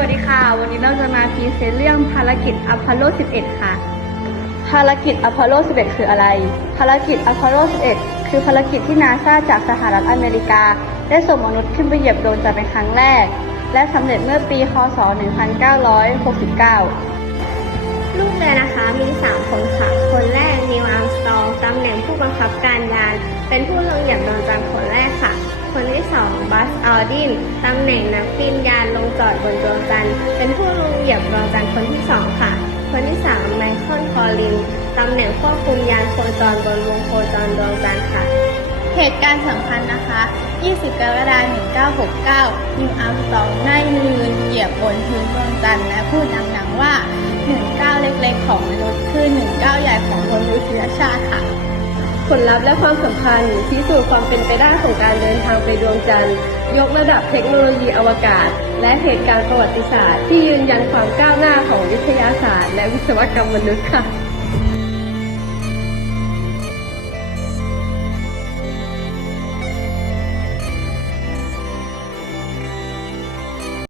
วัสดีค่ะ วันนี้เราจะมาพรีเซนต์เรื่องภารกิจอพอลโล 11 ค่ะ ภารกิจอพอลโล 11 คืออะไร ภารกิจอพอลโล 11 คือภารกิจที่นาซาจากสหรัฐอเมริกา ได้ส่งมนุษย์ขึ้นไปเหยียบดวงจันทร์เป็นครั้งแรก และสำเร็จเมื่อปี คศ 1969 ลูกเรือนะคะ มี 3 คนค่ะ คนแรกนิวอาร์มสตรองตำแหน่งผู้บังคับการยาน เป็นผู้ลงเหยียบดวงจันทร์คนแรกค่ะ สอัลดิน ตำแหน่งนักบินยานลงจอดบนดวงจันทร์ เป็นผู้ลงเหยียบดวงจันทร์คนที่2ค่ะ คนที่3ไมเคิล คอลิน ตำแหน่งควบคุมยานโคจรบนวงโคจรดวงจันทร์ค่ะ เหตุการณ์สำคัญนะคะ 20 กรกฎาคม 1969 นิวอาร์มสตองได้ยืนเหยียบบนพื้นดวงจันทร์และพูดดังๆว่าหนึ่งก้าเล็กๆของมนุษย์คือหนึ่งก้าใหญ่ของมนุษยชาติค่ะ ผลลัพธ์และความสำคัญพิสูจน์ความเป็นไปได้ของการเดินทางไปดวงจันทร์ ยกระดับเทคโนโลยีอวกาศ และเหตุการณ์ประวัติศาสตร์ ที่ยืนยันความก้าวหน้าของวิทยาศาสตร์ และวิศวกรรมมนุษย์ค่ะ